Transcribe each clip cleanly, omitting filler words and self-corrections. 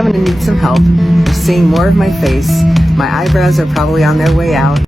I'm going to need some help. You're seeing more of my face. My eyebrows are probably on their way out.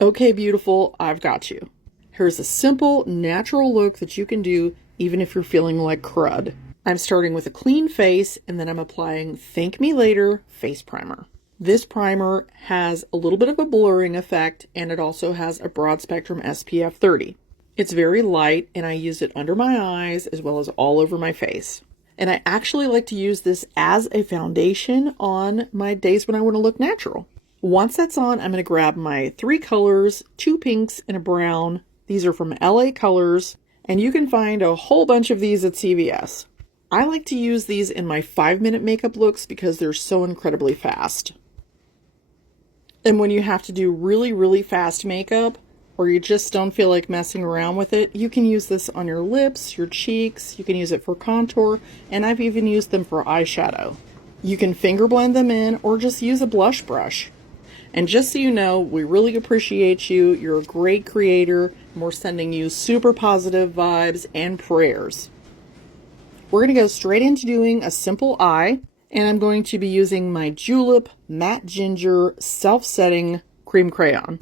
Okay, beautiful, I've got you. Here's a simple, natural look that you can do even if you're feeling like crud. I'm starting with a clean face, and then I'm applying Thank Me Later face primer. This primer has a little bit of a blurring effect, and it also has a broad spectrum SPF 30. It's very light, and I use it under my eyes as well as all over my face. And I actually like to use this as a foundation on my days when I want to look natural. Once that's on, I'm going to grab my 3 colors, 2 pinks and a brown. These are from LA Colors, and you can find a whole bunch of these at CVS. I like to use these in my 5-minute makeup looks because they're so incredibly fast. And when you have to do really, really fast makeup, or you just don't feel like messing around with it, you can use this on your lips, your cheeks, you can use it for contour, and I've even used them for eyeshadow. You can finger blend them in or just use a blush brush. And just so you know, we really appreciate you. You're a great creator, and we're sending you super positive vibes and prayers. We're going to go straight into doing a simple eye, and I'm going to be using my Julep Matte Ginger Self-Setting Cream Crayon.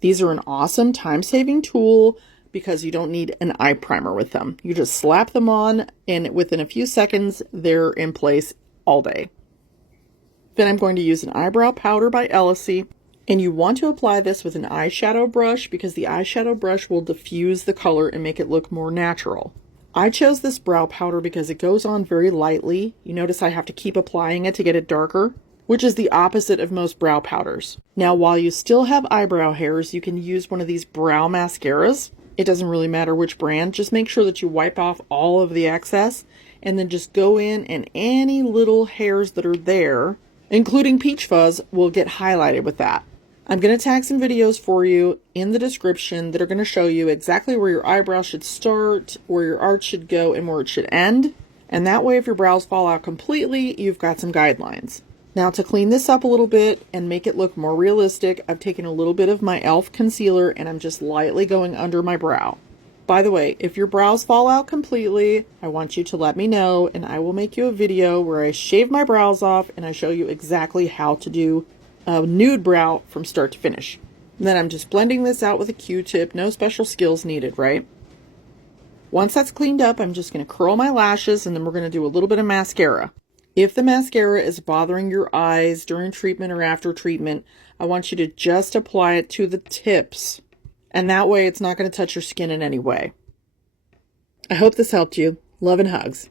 These are an awesome time-saving tool because you don't need an eye primer with them. You just slap them on, and within a few seconds, they're in place all day. Then I'm going to use an eyebrow powder by Ellisy, and you want to apply this with an eyeshadow brush because the eyeshadow brush will diffuse the color and make it look more natural. I chose this brow powder because it goes on very lightly. You notice I have to keep applying it to get it darker, which is the opposite of most brow powders. Now, while you still have eyebrow hairs, you can use one of these brow mascaras. It doesn't really matter which brand. Just make sure that you wipe off all of the excess and then just go in, and any little hairs that are there, including peach fuzz, will get highlighted with that. I'm going to tag some videos for you in the description that are going to show you exactly where your eyebrow should start, where your arch should go, and where it should end. And that way, if your brows fall out completely, you've got some guidelines. Now, to clean this up a little bit and make it look more realistic, I've taken a little bit of my e.l.f. concealer and I'm just lightly going under my brow. By the way, if your brows fall out completely, I want you to let me know, and I will make you a video where I shave my brows off and I show you exactly how to do a nude brow from start to finish. And then I'm just blending this out with a Q-tip. No special skills needed, right? Once that's cleaned up, I'm just going to curl my lashes, and then we're going to do a little bit of mascara. If the mascara is bothering your eyes during treatment or after treatment, I want you to just apply it to the tips. And that way it's not going to touch your skin in any way. I hope this helped you. Love and hugs.